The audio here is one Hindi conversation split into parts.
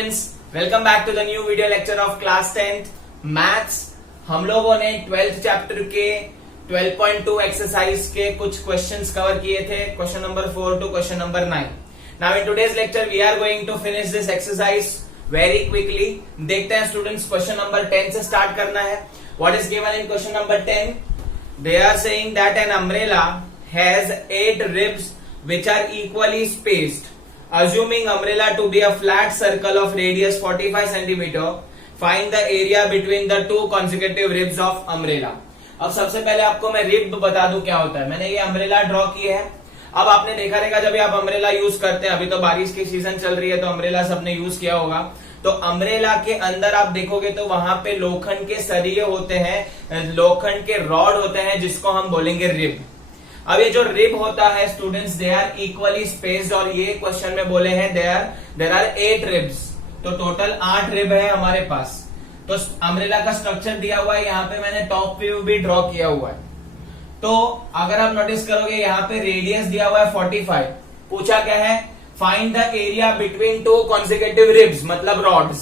Students, welcome back to the new video lecture of class 10th maths. हम लोगों ने 12th चैप्टर के 12.2 एक्सरसाइज के कुछ क्वेश्चंस कवर किए थे, question number 4 to question number 9। Now in today's lecture we are going to finish this exercise very quickly. देखते हैं स्टूडेंट्स, क्वेश्चन नंबर 10 से स्टार्ट करना है। What is given in question number 10? They are saying that an umbrella has 8 ribs which are equally spaced. Assuming umbrella to be a flat circle of radius 45 centimeter, find the area between the two consecutive ribs of umbrella. अब सबसे पहले आपको मैं रिब बता दूं क्या होता है। मैंने ये अम्ब्रेला ड्रॉ की है। अब आपने देखा रहेगा जब आप अम्ब्रेला यूज करते हैं, अभी तो बारिश की सीजन चल रही है तो अम्ब्रेला सबने यूज किया होगा। तो अम्ब्रेला के अंदर आप देखोगे तो वहां पे लोखंड के सरिये होते हैं, लोखंड के रॉड होते हैं, जिसको हम बोलेंगे रिब। अब ये जो रिब होता है students, they are equally spaced, और ये क्वेश्चन में बोले हैं देयर आर 8 रिब्स, तो टोटल 8 रिब है हमारे पास। तो अम्ब्रेला का स्ट्रक्चर दिया हुआ है, यहाँ पे मैंने टॉप व्यू भी ड्रॉ किया हुआ है। तो अगर आप नोटिस करोगे यहाँ पे रेडियस दिया हुआ है 45। पूछा क्या है? Find the area between 2 consecutive ribs, मतलब रॉड्स।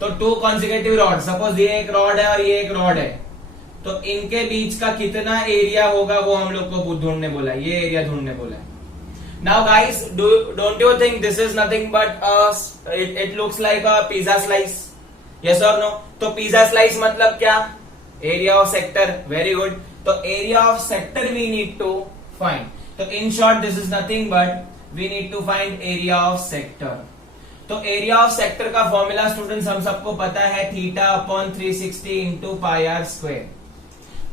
तो 2 कॉन्सिक्यूटिव रॉड, सपोज ये एक रॉड है और ये एक रॉड है, तो इनके बीच का कितना एरिया होगा वो हम लोग को ढूंढने बोला है, ये एरिया ढूंढने बोला है। Now guys, don't you think this is nothing but it looks like a pizza slice? Yes और नो? तो पिज्जा स्लाइस मतलब क्या? Area of sector. Very good. तो area of sector we need to find. तो in short this is nothing but we need to find area of sector. तो एरिया ऑफ सेक्टर का फॉर्मूला स्टूडेंट्स हम सबको पता है, theta upon 360 into pi r square.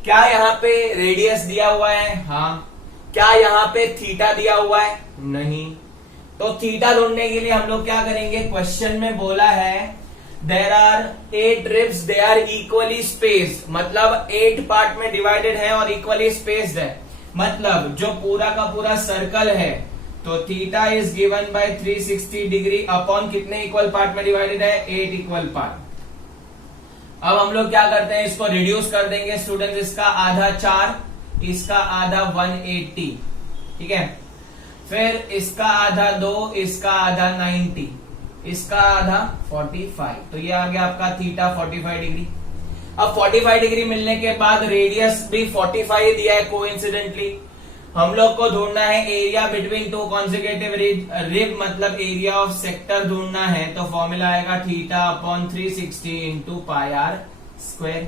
क्या यहाँ पे रेडियस दिया हुआ है? हाँ। क्या यहाँ पे थीटा दिया हुआ है? नहीं। तो थीटा ढूंढने के लिए हम लोग क्या करेंगे? क्वेश्चन में बोला है there are 8 ribs, they are equally spaced, मतलब 8 पार्ट में डिवाइडेड है और इक्वली स्पेस्ड है। मतलब जो पूरा का पूरा सर्कल है, तो theta is given by 360 degree upon कितने इक्वल पार्ट में डिवाइडेड है? 8 इक्वल पार्ट। अब हम लोग क्या करते हैं, इसको रिड्यूस कर देंगे स्टूडेंट्स। इसका आधा 4, इसका आधा 180, ठीक है। फिर इसका आधा 2, इसका आधा 90, इसका आधा 45। तो ये आ गया आपका थीटा 45 डिग्री। अब 45 डिग्री मिलने के बाद रेडियस भी 45 दिया है कोइंसिडेंटली। हम लोग को ढूंढना है एरिया बिटवीन 2 कॉन्सिक्यूटिव रिब, मतलब एरिया ऑफ सेक्टर ढूंढना है। तो फॉर्मूला आएगा theta upon 360 into pi r square.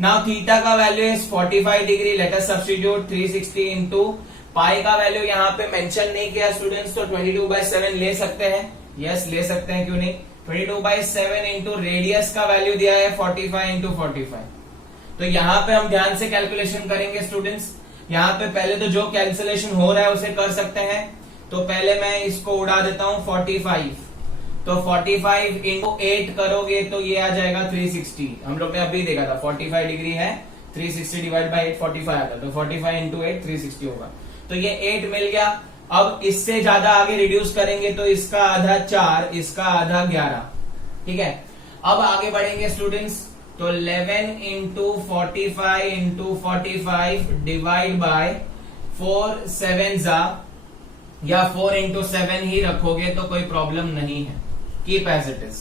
Now theta का value is 45 degree, let us substitute 360 into pi का वैल्यू यहाँ पे मेंशन नहीं किया स्टूडेंट्स, तो 22/7 ले सकते हैं। यस, ले सकते हैं, क्यों नहीं। 22/7 इंटू रेडियस का वैल्यू दिया है 45 इंटू 45। तो यहाँ पे हम ध्यान से कैलकुलेशन करेंगे स्टूडेंट्स। यहाँ पे पहले तो जो कैंसिलेशन हो रहा है उसे कर सकते हैं। तो पहले मैं इसको उड़ा देता हूं 45। तो 45 इंटू 8 करोगे तो ये आ जाएगा 360। हम लोग ने अभी देखा था 45 डिग्री है, 360 डिवाइड बाई 8 45 आता है। तो 45 इंटू 8 360 होगा। तो ये 8 मिल गया। अब इससे ज्यादा आगे रिड्यूस करेंगे तो इसका आधा 4, इसका आधा 11, ठीक है। अब आगे बढ़ेंगे स्टूडेंट्स, तो 11 इंटू 45 इंटू 45 डिवाइड बाय 4 7 जा, या 4 इंटू 7 ही रखोगे तो कोई प्रॉब्लम नहीं है, कीप एज इट इज।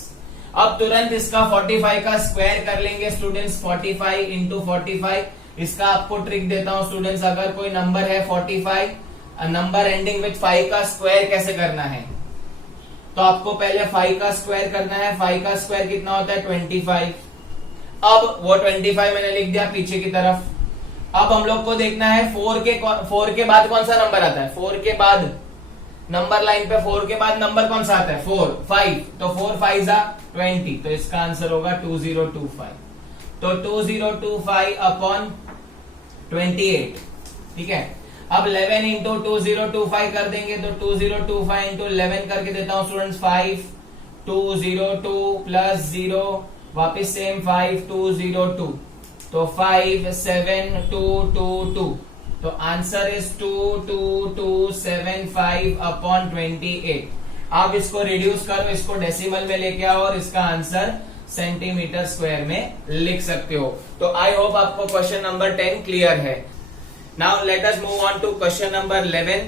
अब तुरंत इसका 45 का स्क्वायर कर लेंगे स्टूडेंट्स। 45 इंटू 45, इसका आपको ट्रिक देता हूं स्टूडेंट्स। अगर कोई नंबर है 45, नंबर एंडिंग विथ 5 का स्क्वायर कैसे करना है? तो आपको पहले 5 का स्क्वायर करना है। 5 का स्क्वायर कितना होता है? 25। अब वो 25 मैंने लिख दिया पीछे की तरफ। अब हम लोग को देखना है 4 के बाद कौन सा नंबर आता है? 4 के बाद नंबर लाइन पे 4 के बाद नंबर कौन सा आता है? 4 5। तो 4 5 जा 20, तो इसका आंसर होगा 2025। तो 2025 अपॉन 28, ठीक है। अब 11 इंटू 2025 कर देंगे तो 2025 इंटू 11 करके देता हूं स्टूडेंट्स। 5 202 प्लस 0, वापिस सेम 5202, तो 57222। तो आंसर इज 22275 अपॉन 28। आप इसको रिड्यूस करो, इसको डेसिमल में लेके आओ और इसका आंसर सेंटीमीटर स्क्वायर में लिख सकते हो। तो आई होप आपको क्वेश्चन नंबर 10 क्लियर है। Now let us move on to question number 11।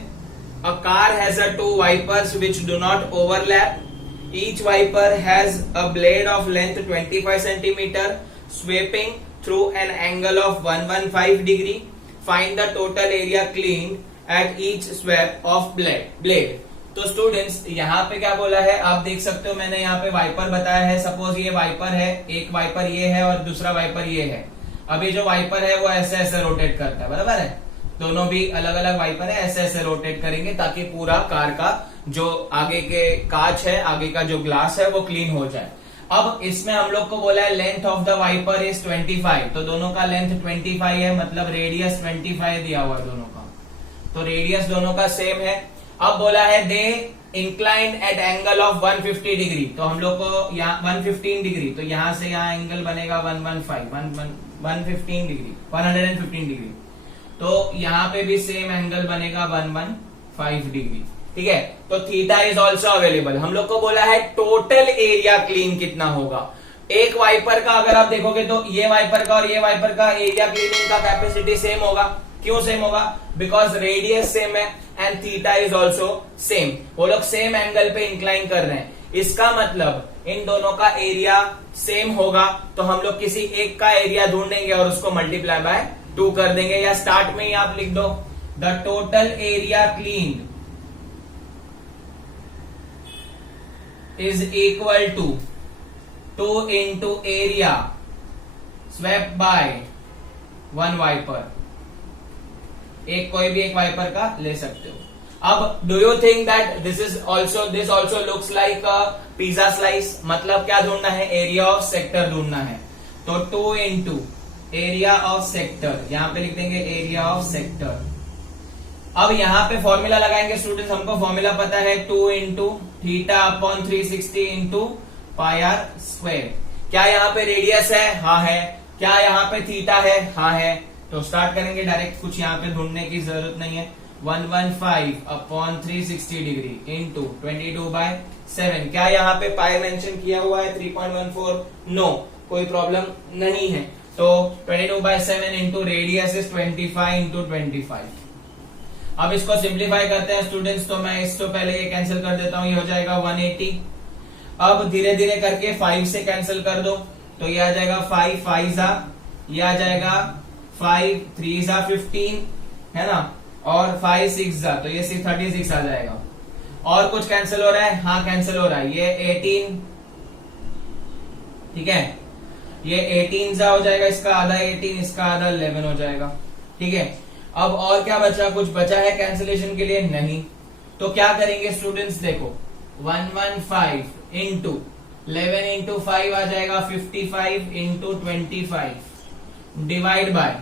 A car has 2 wipers which do not overlap each wiper has a blade of length 25 centimetre sweeping through an angle of 115 degree. Find the total area clean at each sweep of blade. तो स्टूडेंट्स यहाँ पे क्या बोला है आप देख सकते हो, मैंने यहाँ पे वाइपर बताया है. सपोज ये वाइपर है, एक वाइपर ये है और दूसरा वाइपर ये है. अभी जो वाइपर है वो ऐसे ऐसे रोटेट करता है, बराबर है. दोनों भी अलग अलग वाइपर है, ऐसे ऐसे रोटेट करेंगे ताकि पूरा कार का जो आगे के कांच है, आगे का जो ग्लास है वो क्लीन हो जाए. अब इसमें हम लोग को बोला है length of the wiper is 25. तो दोनों का लेंथ 25 है, मतलब रेडियस 25 दिया हुआ दोनों का. तो रेडियस दोनों का सेम है. अब बोला है they inclined at angle of 150 degree. तो हम लोग को यहाँ 115 डिग्री, तो यहां से यहाँ एंगल बनेगा 115 डिग्री. तो यहाँ पे भी सेम एंगल बनेगा 115 डिग्री. ठीक है. तो थीटा इज ऑल्सो अवेलेबल. हम लोग को बोला है टोटल एरिया क्लीन कितना होगा. एक वाइपर का अगर आप देखोगे तो ये वाइपर का और ये वाइपर का एरिया क्लीनिंग का कैपेसिटी सेम होगा. क्यों सेम होगा? बिकॉज रेडियस सेम है and theta is also same. वो लोग सेम एंगल पे इंक्लाइन कर रहे हैं. इसका मतलब इन दोनों का एरिया सेम होगा. तो हम लोग किसी एक का एरिया ढूंढेंगे और उसको मल्टीप्लाई बाय 2 कर देंगे. या स्टार्ट में ही आप लिख दो the total area clean is equal to 2 into area swept by 1 wiper. एक कोई भी एक वाइपर का ले सकते हो. अब do you think that this also looks like pizza slice. मतलब क्या ढूंढना है? एरिया ऑफ सेक्टर ढूंढना है. तो 2 इंटू एरिया ऑफ सेक्टर, यहां पे लिख देंगे एरिया ऑफ सेक्टर. अब यहां पे फॉर्मूला लगाएंगे स्टूडेंट्स. हमको फॉर्मूला पता है 2 into theta upon 360 into pi r square. क्या यहाँ पे रेडियस है? हाँ है. क्या यहाँ पे थीटा है? हाँ है. तो स्टार्ट करेंगे डायरेक्ट, कुछ यहाँ पे ढूंढने की जरूरत नहीं है. 115 अपॉन 360 डिग्री इंटू 22/7. क्या यहाँ पे पाई मेंशन किया हुआ है 3.14? नो, कोई प्रॉब्लम नहीं है. तो 22/7 इंटू रेडियस इज 25 इंटू 25. अब इसको सिंप्लीफाई करते हैं स्टूडेंट्स. तो मैं इसको पहले ये कैंसिल कर देता हूं, ये हो जाएगा 180. अब धीरे धीरे करके 5 से कैंसिल कर दो. तो ये आ जाएगा 5 5 जा, ये आ जाएगा 5 3 जा 15 है ना, और 5 6 जा, तो ये 36 आ जाएगा. और कुछ कैंसिल हो रहा है? हाँ कैंसिल हो रहा है. ये 18, ठीक है, ये 18 जा हो जाएगा, इसका आधा 18, इसका आधा 11 हो जाएगा. ठीक है. अब और क्या बचा? कुछ बचा है कैंसिलेशन के लिए? नहीं. तो क्या करेंगे स्टूडेंट्स? देखो 115 इंटू 11 इंटू 5 आ जाएगा 55 इंटू 25 डिवाइड बाय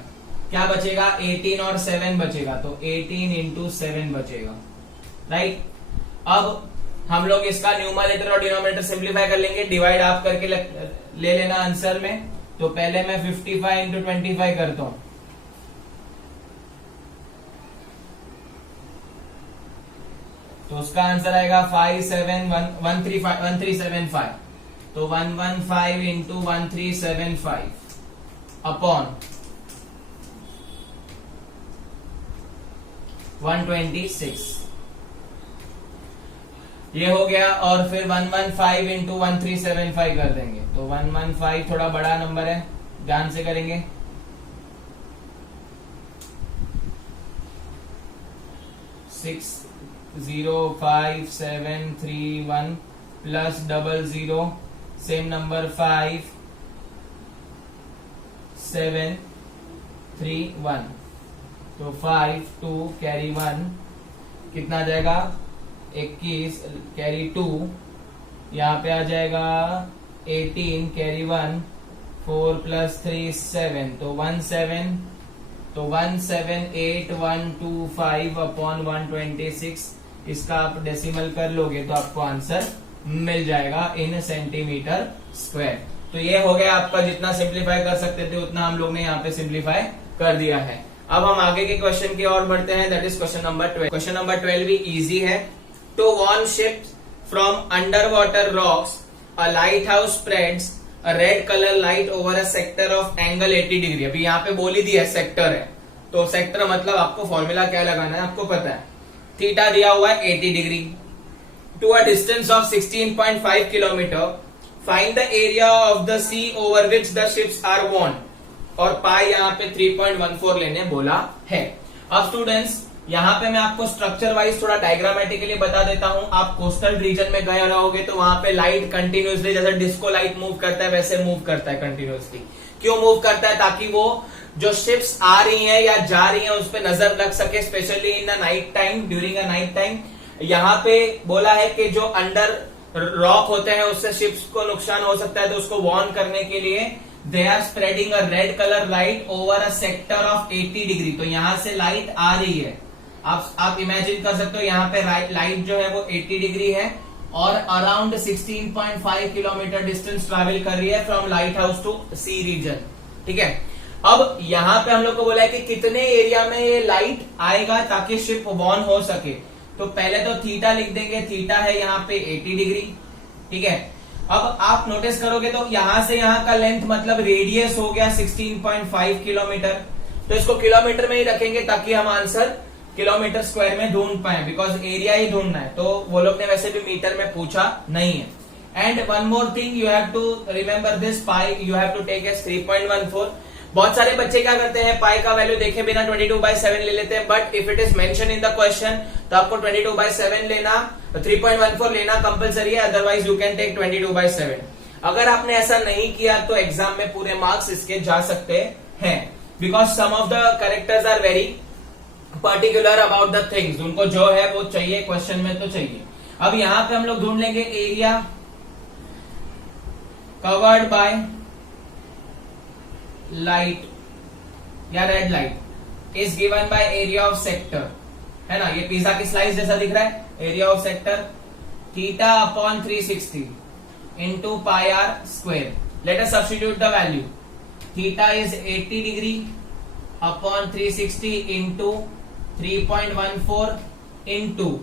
क्या बचेगा? 18 और 7 बचेगा. तो 18 इंटू 7 बचेगा. राइट. अब हम लोग इसका न्यूमरेटर और डिनोमिनेटर सिंप्लीफाई कर लेंगे. डिवाइड आप करके ले लेना आंसर में. तो पहले मैं 55 इंटू 25 करता हूं. तो उसका आंसर आएगा 1375. तो 115 इंटू 1375 अपॉन 126 ये हो गया. और फिर 115 इंटू 1375 कर देंगे. तो 115 थोड़ा बड़ा नंबर है, ध्यान से करेंगे. 605731 प्लस 00 सेम नंबर 5731. तो 5 2 कैरी 1 कितना आ जाएगा? 21 कैरी 2, यहाँ पे आ जाएगा 18 कैरी 1, 4 प्लस 3 7. तो 17, तो 178125 अपॉन 126. इसका आप डेसिमल कर लोगे तो आपको आंसर मिल जाएगा इन सेंटीमीटर स्क्वायर. तो ये हो गया आपका. जितना सिंप्लीफाई कर सकते थे उतना हम लोग ने यहाँ पे सिंप्लीफाई कर दिया है. अब हम आगे के क्वेश्चन की ओर बढ़ते हैं. That is question number 12. Question number 12 भी इजी है. To warn ships from underwater rocks a lighthouse spreads a red colour light over a sector of angle 80 degree. अभी यहाँ पे बोली दी है सेक्टर है, तो सेक्टर मतलब आपको फॉर्मूला क्या लगाना है आपको पता है. थीटा दिया हुआ है 80 degree, to a distance of 16.5 kilometer. Find the area of the sea over which the ships are worn. और पाई यहाँ पे 3.14 लेने बोला है। अब स्टूडेंट्स यहाँ पे मैं आपको स्ट्रक्चर वाइज थोड़ा डायग्रामेटिकली बता देता हूँ। आप कोस्टल रीजन में गए रहोगे तो वहां पे लाइट कंटिन्यूसली, जैसे डिस्को लाइट मूव करता है वैसे मूव करता है कंटिन्यूसली। क्यों मूव करता है? ताकि वो जो शिप्स आ रही हैं या जा रही हैं उस पर नजर रख सके, specially in the night time, during a night time. यहाँ पे बोला है कि जो अंडर रॉक होते हैं उससे शिप्स को नुकसान हो सकता है, तो उसको वार्न करने के लिए they are spreading a red colour light over a sector of 80 degree. तो यहां से लाइट आ रही है, आप इमेजिन कर सकते हो यहाँ पे लाइट जो है वो 80 डिग्री है और अराउंड 16.5 किलोमीटर डिस्टेंस ट्रैवल कर रही है from lighthouse to sea region. ठीक है, अब यहाँ पे हम लोग को बोला है कि कितने एरिया में ये लाइट आएगा ताकि शिप वार्न हो सके। तो पहले तो थीटा लिख देंगे, थीटा है यहाँ पे 80 डिग्री। ठीक है, अब आप नोटिस करोगे तो यहां से यहां का लेंथ मतलब रेडियस हो गया 16.5 किलोमीटर। तो इसको किलोमीटर में ही रखेंगे ताकि हम आंसर किलोमीटर स्क्वायर में ढूंढ पाए, बिकॉज एरिया ही ढूंढना है। तो वो लोग ने वैसे भी मीटर में पूछा नहीं है। And one more thing you have to remember this, pi you have to take as 3.14। बहुत सारे बच्चे क्या करते हैं, पाई का वैल्यू देखे बिना 22/7 ले लेते हैं, but if it is mention in the question तो आपको 22/7 लेना, 3.14 लेना कंपलसरी है, अदरवाइज यू कैन टेक 22/7। अगर आपने ऐसा नहीं किया तो एग्जाम में पूरे मार्क्स इसके जा सकते हैं, because some of the characters are very particular about the things. उनको जो है वो चाहिए क्वेश्चन में तो चाहिए। अब यहां पे हम लोग ढूंढ लेंगे एरिया कवर्ड बाय लाइट या red light is given by area of sector, है ना। ये पिज्जा की स्लाइस जैसा दिख रहा है। Area of sector theta upon 360 into pi r square. Let us substitute the value. Theta is 80 degree upon 360 into 3.14 into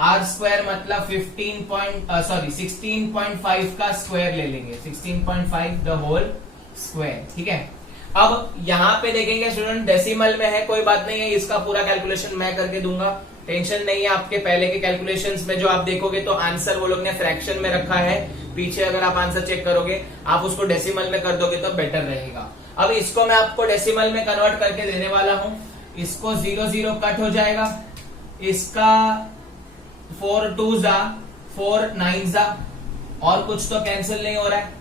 r square मतलब 16.5 का स्क्वायर ले लेंगे, 16.5 द होल स्क्वायर। ठीक है, अब यहां पे देखेंगे स्टूडेंट डेसिमल में है, कोई बात नहीं है, इसका पूरा कैलकुलेशन मैं करके दूंगा, टेंशन नहीं है। आपके पहले के कैलकुलेशंस में जो आप देखोगे तो आंसर वो लोग ने फ्रैक्शन में रखा है, पीछे अगर आप आंसर चेक करोगे आप उसको डेसिमल में कर दोगे तो बेटर रहेगा। अब इसको मैं आपको डेसिमल में कन्वर्ट करके देने वाला हूं। इसको 0 कट हो जाएगा, इसका 4 2 4 9 और कुछ तो कैंसिल नहीं हो रहा है,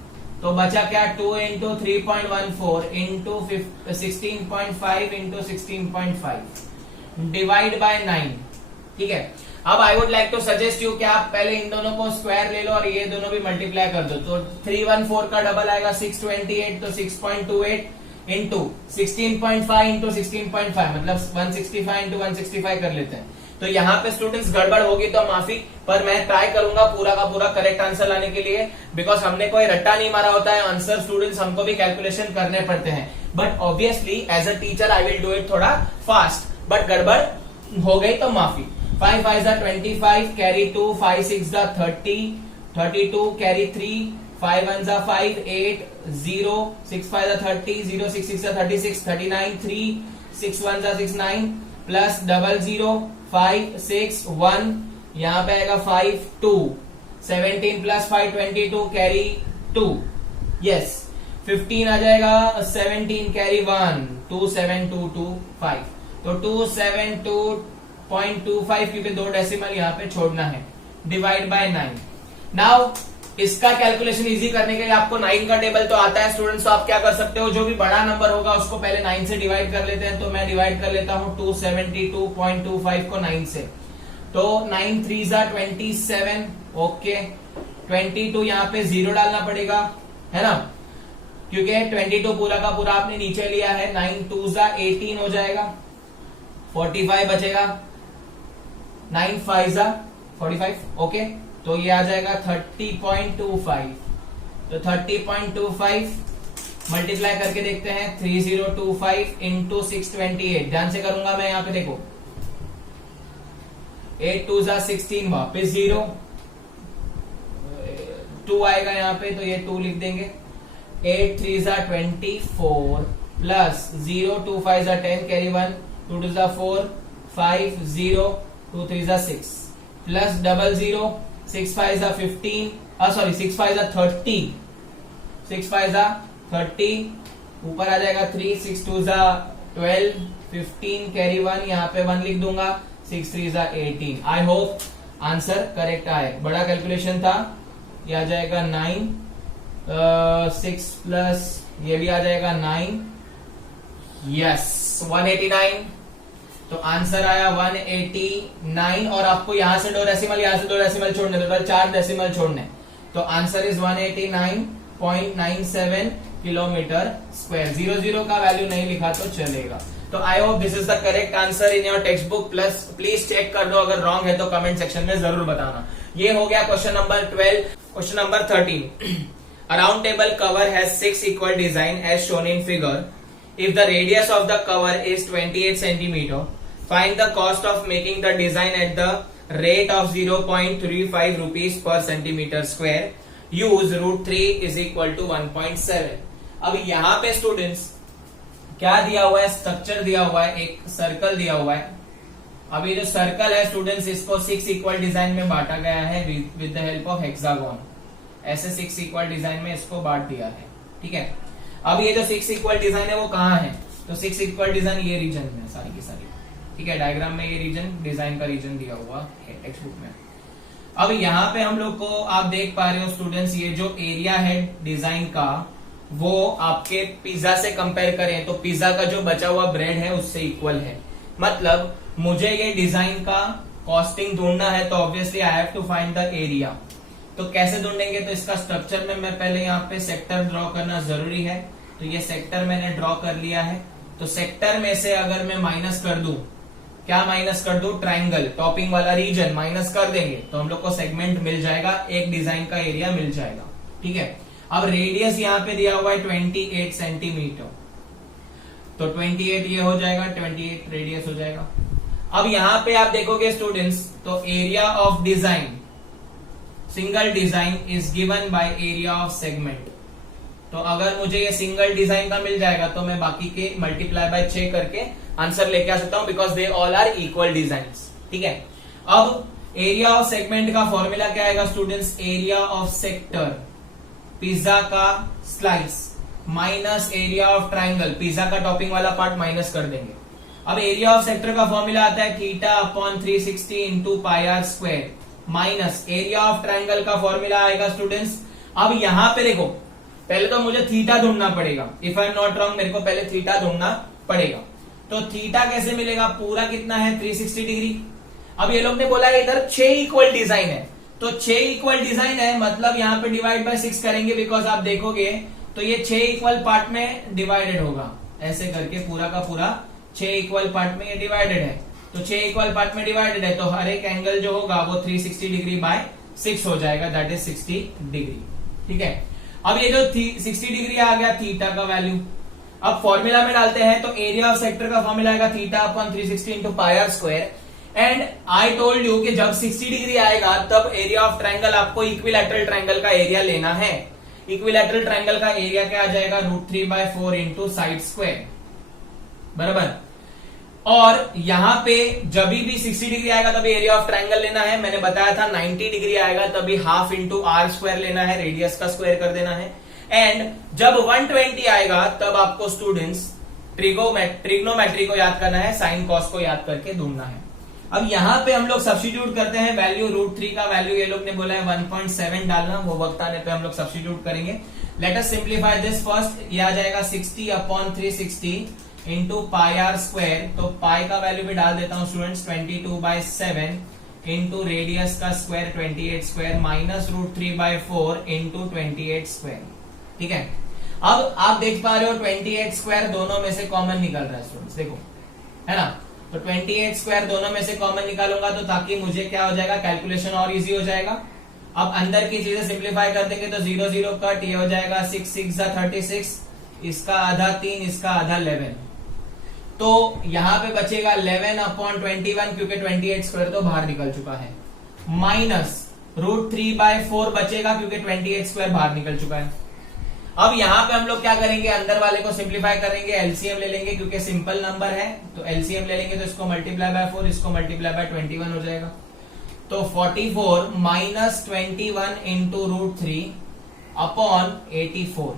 तो बचा क्या 2 into 3.14 into 16.5 into 16.5 divide by 9। ठीक है, अब I would like to suggest you कि आप पहले इन दोनों को स्क्वायर ले लो और ये दोनों भी मल्टीप्लाई कर दो। तो 314 का डबल आएगा 628, तो 6.28 इंटू 16.5 इंटू 16.5 मतलब 165 इंटू 165 कर लेते हैं। तो यहाँ पे स्टूडेंट्स गड़बड़ होगी तो माफी, पर मैं ट्राई करूंगा पूरा का पूरा करेक्ट आंसर लाने के लिए, बिकॉज हमने कोई रट्टा नहीं मारा होता है आंसर। स्टूडेंट्स हमको भी कैलकुलेशन करने पड़ते हैं, but obviously as a teacher I will do it थोड़ा फास्ट, बट गड़बड़ हो गई तो माफी। 5 5 25 कैरी 2, 5 6 30, 32 कैरी 3, 5 1 5 8 0, 6 5 30, 0 6 6 36, 39 3, 6 1 6 9 प्लस 00 5 6 1, यहाँ पे आएगा 5 2, 17 प्लस 5 22 कैरी 2, यस 15 आ जाएगा 17 कैरी 1, 27225, तो 272.25 क्योंकि 2 डेसिमल यहाँ पे छोड़ना है, डिवाइड बाय 9। नाउ इसका कैलकुलेशन इजी करने के लिए आपको 9 का टेबल तो आता है स्टूडेंट्स, तो आप क्या कर सकते हो, जो भी बड़ा नंबर होगा उसको पहले 9 से डिवाइड कर लेते हैं। तो मैं डिवाइड कर लेता हूं 272.25 को 9 से, तो 9 3 27, ओके 22 यहाँ पे 0 डालना पड़ेगा, है ना, क्योंकि 22 पूरा का पूरा आपने नीचे लिया है। 9 2 18 हो जाएगा, 45 बचेगा, 9 5 45, ओके, तो ये आ जाएगा 30.25। तो 30.25 मल्टीप्लाई करके देखते हैं, 3025 इंटू 628, ध्यान से करूंगा मैं यहाँ पे, देखो 8 2 16, वापिस 0, 2 आएगा यहाँ पे, तो ये 2 लिख देंगे, 8 3 24 प्लस 0 2 5 10 कैरी 1, 2 2 4 5 0, 2 3 6 प्लस 00 6 5 15, सॉरी 6 5 30, 6 5 30, ऊपर आ जाएगा 3, 6 2 12, 15 कैरी 1, यहाँ पे 1 लिख दूंगा, 6 3 18। आई होप आंसर करेक्ट आए। बड़ा कैलकुलेशन था, ये आ जाएगा 9, 6 प्लस ये भी आ जाएगा 9, यस 189। तो आंसर आया 189, और आपको यहां से 2 डेसिमल, यहां से 2 डेसिमल छोड़ने, टोटल 4 डेसिमल छोड़ने, तो आंसर इज 189.97 किलोमीटर स्क्वायर। 00 का वैल्यू नहीं लिखा तो चलेगा। तो I hope this is the correct answer in your textbook, plus please check कर दो, अगर रॉन्ग है तो कमेंट सेक्शन में जरूर बताना। ये हो गया question number 12। Question number 13, a round table cover has 6 equal design as shown in figure. If the radius of the cover is 28 centimeter, find the cost of making the design at the rate of 0.35 rupees per centimeter square. Use √3 is equal to 1.7. अब यहाँ पे स्टूडेंट्स क्या दिया हुआ है, स्ट्रक्चर दिया हुआ है, एक सर्कल दिया हुआ है। अब ये जो सर्कल है स्टूडेंट्स, इसको 6 इक्वल डिजाइन में बांटा गया है with the help of hexagon. ऐसे 6 इक्वल डिजाइन में इसको बांट दिया है, ठीक है। अब ये जो 6 इक्वल डिजाइन है वो कहाँ है, तो 6 इक्वल डिजाइन ये रीजन में सारी की सारी, ठीक है। डायग्राम में ये रीजन, डिजाइन का रीजन दिया हुआ है टेक्स्ट बुक में। अब यहाँ पे हम लोग को आप देख पा रहे हो स्टूडेंट्स, ये जो एरिया है डिजाइन का वो आपके पिज्जा से कंपेयर करें तो पिज्जा का जो बचा हुआ ब्रेड है उससे इक्वल है। मतलब मुझे ये डिजाइन का कॉस्टिंग ढूंढना है तो obviously I have to find the area. तो कैसे ढूंढेंगे, तो इसका स्ट्रक्चर में मैं पहले यहाँ पे सेक्टर ड्रॉ करना जरूरी है। तो ये सेक्टर मैंने ड्रॉ कर लिया है। तो सेक्टर में से अगर मैं माइनस कर दूं, क्या माइनस कर दूं, ट्राइंगल टॉपिंग वाला रीजन माइनस कर देंगे तो हम लोग को सेगमेंट मिल जाएगा, एक डिजाइन का एरिया मिल जाएगा, ठीक है। अब रेडियस यहाँ पे दिया हुआ है 28 सेंटीमीटर, तो 28 ये हो जाएगा, 28 रेडियस हो जाएगा। अब यहाँ पे आप देखोगे स्टूडेंट्स, तो area of design, single design is given by area of segment. तो अगर मुझे ये सिंगल डिजाइन का मिल जाएगा तो मैं बाकी के मल्टीप्लाई बाय 6 करके आंसर लेके आ सकता हूं, because they all are equal designs, ठीक है। अब एरिया ऑफ सेगमेंट का फॉर्मूला क्या आएगा students, area of sector pizza का slice minus area of triangle, pizza का टॉपिंग वाला पार्ट माइनस कर देंगे। अब एरिया ऑफ सेक्टर का फॉर्मूला आता है θ/360 into pi r square minus area of triangle का फॉर्मूला आएगा स्टूडेंट्स। अब यहां पे देखो, पहले तो मुझे थीटा ढूंढना पड़ेगा, if I am not wrong मेरे को पहले थीटा ढूंढना पड़ेगा। तो थीटा कैसे मिलेगा, पूरा कितना है 360 डिग्री। अब ये लोग ने बोला इधर 6 इक्वल डिजाइन है, तो 6 इक्वल डिजाइन है मतलब यहाँ पे डिवाइड बाय 6 करेंगे, बिकॉज आप देखोगे तो ये 6 इक्वल पार्ट में डिवाइडेड होगा, ऐसे करके पूरा का पूरा 6 इक्वल पार्ट में ये डिवाइडेड है। तो 6 इक्वल पार्ट में डिवाइडेड है तो हर एक एंगल जो होगा वो 360 डिग्री बाय 6 हो जाएगा, दैट इज 60 डिग्री, ठीक है। अब ये जो 60 डिग्री आ गया थीटा का वैल्यू, अब फॉर्मूला में डालते हैं तो एरिया ऑफ सेक्टर का फॉर्मूला आएगा θ/360 into pi r square. And I told you कि जब 60 डिग्री आएगा तब एरिया ऑफ ट्राइंगल आपको इक्विलैटरल ट्राइंगल का एरिया लेना है। इक्विलैटरल ट्राइंगल का एरिया क्या आ जाएगा, √3/4 इंटू साइड स्क्वायर, बराबर। और यहां पे जब भी 60 डिग्री आएगा तभी एरिया ऑफ ट्राइंगल लेना है। मैंने बताया था 90 डिग्री आएगा तभी हाफ इंटू आर स्क्वायर लेना है, रेडियस का स्क्वायर कर देना है। एंड जब 120 आएगा तब आपको स्टूडेंट्स ट्रिग्नोमेट्री को याद करना है, साइन कॉस को याद करके ढूंढना है। अब यहां पे हम लोग सब्स्टिट्यूट करते हैं वैल्यू, √3 का वैल्यू ये लोग ने बोला है 1.7 डालना, वो वक्त आने पे हम लोग सब्स्टिट्यूट करेंगे। Let us simplify this first, ये आ जाएगा 60/360 इंटू पाई आर स्क्वायर। तो पाई का वैल्यू भी डाल देता हूं स्टूडेंट्स, 22/7 इंटू रेडियस का square 28 square minus √3/4 into 28 square, ठीक है। अब आप देख पा रहे हो 28 स्क्वायर दोनों में से कॉमन निकल रहा है स्टूडेंट्स, देखो है ना। तो 28 स्क्वायर दोनों में से कॉमन निकालूंगा तो ताकि मुझे क्या हो जाएगा, कैलकुलेशन और इजी हो जाएगा। अब अंदर की चीजें सिंप्लीफाई कर देंगे तो 0 0 कट, ये हो जाएगा 6 6 36, इसका आधा 3, इसका आधा 11। तो यहां पे बचेगा 11/21 क्योंकि 28 स्क्वायर तो बाहर निकल चुका है, माइनस √3/4 बचेगा क्योंकि 28 स्क्वायर बाहर निकल चुका है। अब यहां पे हम लोग क्या करेंगे, अंदर वाले को सिंप्लीफाई करेंगे, एलसीएम ले लेंगे क्योंकि सिंपल नंबर है। तो एलसीएम ले लेंगे तो इसको मल्टीप्लाई बाय 4, इसको मल्टीप्लाई बाय 21 हो जाएगा। तो 44 माइनस 21 इंटू √3 अपॉन 84।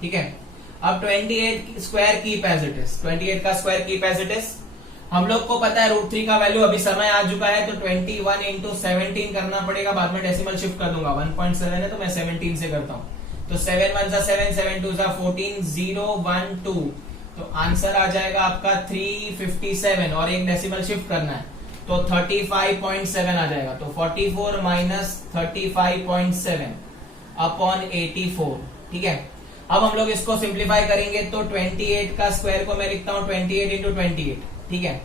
ठीक है, अब 28 square keep as it is, 28 का square keep as it is. हम लोग को पता है √3 का वैल्यू अभी समय आ चुका है, तो 21 इंटू 17 करना पड़ेगा, बाद में डेसिमल शिफ्ट कर दूंगा। 1.7 है तो मैं 17 से करता हूं। तो 7 1 जा 7, 7 2 जा 14, 0 1 2, तो आंसर आ जाएगा आपका 357 और एक डेसिमल शिफ्ट करना है तो 35.7 आ जाएगा। तो 44 माइनस 35.7 अपॉन 84। ठीक है, अब हम लोग इसको सिंप्लीफाई करेंगे तो 28 का स्क्वायर को मैं लिखता हूं 28 इंटू 28। ठीक है,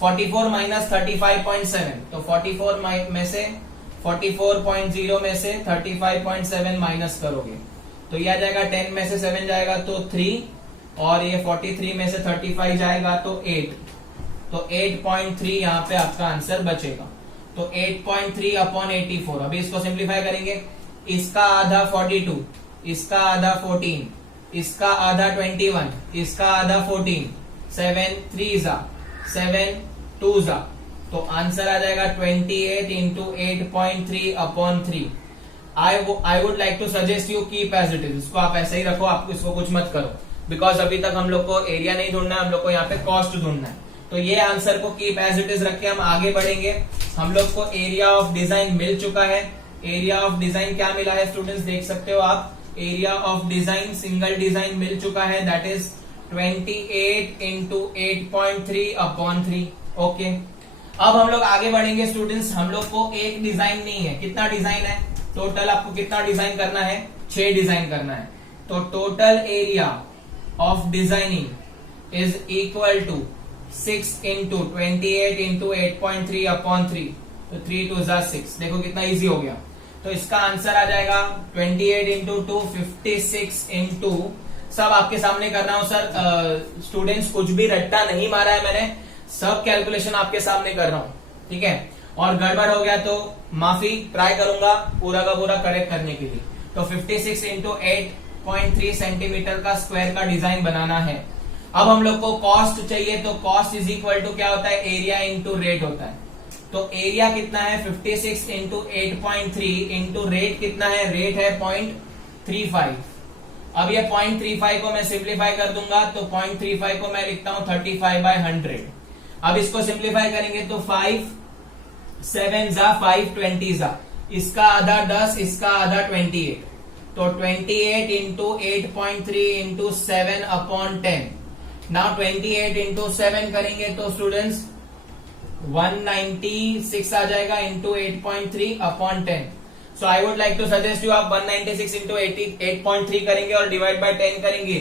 44 माइनस 35.7, तो 44 में से 44.0 में से 35.7 माइनस करोगे तो ये आ जाएगा 10 में से 7 जाएगा तो 3, और ये 43 में से 35 जाएगा तो 8, तो 8.3 यहाँ पे आपका आंसर बचेगा। तो 8.3 अपॉन 84। अभी इसको सिंप्लीफाई करेंगे, इसका आधा 42, इसका आधा 14, इसका आधा 21, इसका आधा 14, 7 3 जा 7 2 जा, तो आंसर आ जाएगा 28 into 8.3 upon 3। I would like to suggest you keep as it is, इसको आप ऐसे ही रखो, आप इसको कुछ मत करो, बिकॉज अभी तक हम लोग को एरिया नहीं ढूंढना है, हम लोग को यहाँ पे कॉस्ट ढूंढना है। तो ये आंसर को कीप एज इट इज रख के हम आगे बढ़ेंगे। हम लोग को एरिया ऑफ डिजाइन मिल चुका है। एरिया ऑफ डिजाइन क्या मिला है स्टूडेंट्स, देख सकते हो आप, area of design single design मिल चुका है, that is 28 into 8.3 upon 3। Okay, अब हम लोग आगे बढ़ेंगे स्टूडेंट्स। हम लोग को एक डिजाइन नहीं है, कितना डिजाइन है टोटल, आपको कितना डिजाइन करना है, 6 डिजाइन करना है। तो total area of designing is equal to 6 into 28 into 8.3 upon 3, तो 3 2 जा 6। देखो कितना इजी हो गया। तो इसका आंसर आ जाएगा 28 इंटू 2 56 इंटू, सब आपके सामने कर रहा हूं सर, स्टूडेंट्स कुछ भी रट्टा नहीं मारा है मैंने, सब कैलकुलेशन आपके सामने कर रहा हूं। ठीक है, और गड़बड़ हो गया तो माफी, ट्राई करूंगा पूरा का पूरा करेक्ट करने के लिए। तो 56 इंटू 8.3 सेंटीमीटर का स्क्वायर का डिजाइन बनाना है। अब हम लोग को कॉस्ट चाहिए, तो कॉस्ट इज इक्वल टू क्या होता है, एरिया इंटू रेट होता है। तो एरिया कितना है 56 इंटू 8.3 इंटू रेट कितना है, रेट है 0.35। अब ये 0.35 को मैं सिंप्लीफाई कर दूंगा, तो 0.35 को मैं लिखता हूं 35/100। अब इसको सिंप्लीफाई करेंगे तो 5 7 जा 5 20 जा, इसका आधा 10, इसका आधा 28, तो 28 into 8.3 into 7 upon 10। Now 28 into 7 करेंगे तो स्टूडेंट्स 196 आ जाएगा into 8.3 upon 10। So I would like to suggest you, आप 196 इंटू 8.3 करेंगे और डिवाइड बाय 10 करेंगे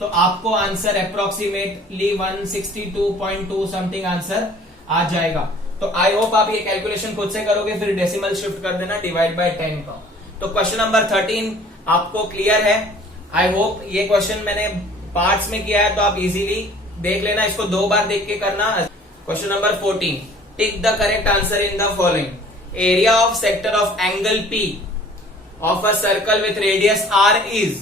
तो आपको आंसर अप्रोक्सीमेटली 162.2 समथिंग आंसर आ जाएगा। तो आई होप आप ये कैलकुलेशन खुद से करोगे, फिर डेसिमल शिफ्ट कर देना डिवाइड बाय 10 का। तो क्वेश्चन नंबर 13 आपको क्लियर है। आई होप ये क्वेश्चन मैंने पार्ट्स में किया है, तो आप इजीली देख लेना, इसको 2 बार देख के करना। Question number 14, tick the correct answer in the following. Area of sector of angle P of a circle with radius R is,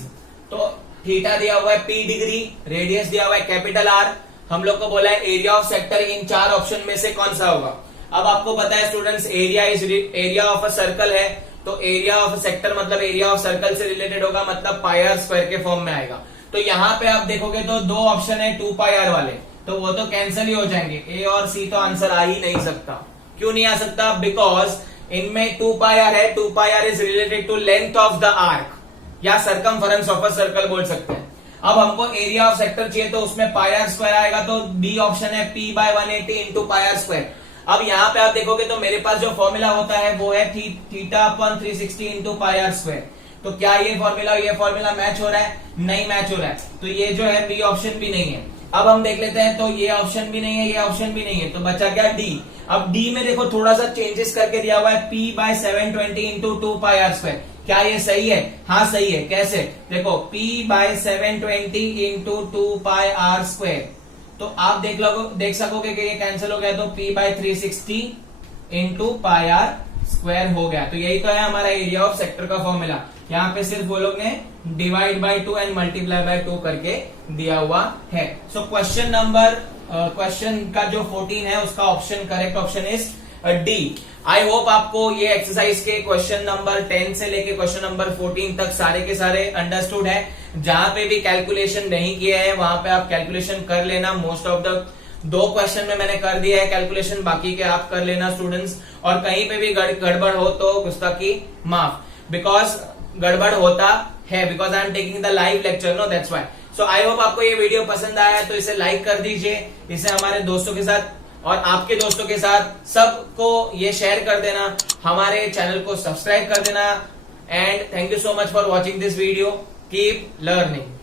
तो थीटा दिया हुआ है P डिग्री, रेडियस दिया हुआ है कैपिटल R। हम लोग को बोला है area of sector in 4 option में से कौन सा होगा। अब आपको पता है students, area of a circle है, तो एरिया ऑफ सेक्टर मतलब एरिया ऑफ सर्कल से रिलेटेड होगा, मतलब पाई आर स्क्वायर के फॉर्म में आएगा। तो यहाँ पे आप देखोगे तो 2 ऑप्शन है 2 पाई आर वाले, तो वो तो कैंसिल ही हो जाएंगे, ए और सी तो आंसर आ ही नहीं सकता। क्यों नहीं आ सकता, बिकॉज इनमें 2 पाई आर है, 2 pi r is related to length of the arc या सर्कमफरेंस ऑफ अ सर्कल बोल सकते हैं। अब हमको एरिया ऑफ सेक्टर चाहिए तो उसमें पाई आर स्क्वायर आएगा, तो बी ऑप्शन है P/180 into pi r square. अब यहाँ पे आप देखोगे तो मेरे पास जो फॉर्मूला होता है वो है θ/360 इंटू पाई आर स्क्वायर। तो क्या ये फॉर्मूला मैच हो रहा है, नहीं मैच हो रहा है, तो ये जो है बी ऑप्शन भी नहीं है। अब हम देख लेते हैं, तो ये ऑप्शन भी नहीं है, ये ऑप्शन भी नहीं है, तो बचा क्या डी। अब डी में देखो थोड़ा सा चेंजेस करके दिया हुआ है P/720 into 2 pi r square. क्या ये सही है, हाँ सही है। कैसे, देखो P/720 into 2 pi r square, तो आप देख सकोगे कि ये कैंसिल हो गया, तो P/360 into pi r square हो गया। तो यही तो है हमारा एरिया ऑफ सेक्टर का फॉर्मूला। यहाँ पे सिर्फ वो लोग ने divide by 2 and multiply by 2 करके दिया हुआ है। सो क्वेश्चन का जो 14 है उसका option correct option is D. I hope आपको ये एक्सरसाइज के क्वेश्चन नंबर 10 से लेके क्वेश्चन नंबर 14 तक सारे के सारे अंडरस्टूड है। जहां पे भी कैलकुलेशन नहीं किया है वहां पे आप कैलकुलेशन कर लेना। मोस्ट ऑफ द 2 क्वेश्चन में मैंने कर दिया है कैलकुलेशन, बाकी के आप कर लेना स्टूडेंट्स। और कहीं पे भी गड़बड़ हो तो गुस्ताखी माफ, बिकॉज गड़बड़ होता है, because I am taking the live lecture, no that's why. सो आई होप आपको ये वीडियो पसंद आया तो इसे लाइक कर दीजिए, इसे हमारे दोस्तों के साथ और आपके दोस्तों के साथ सबको ये शेयर कर देना, हमारे चैनल को सब्सक्राइब कर देना। And thank you so much for watching this video. Keep learning.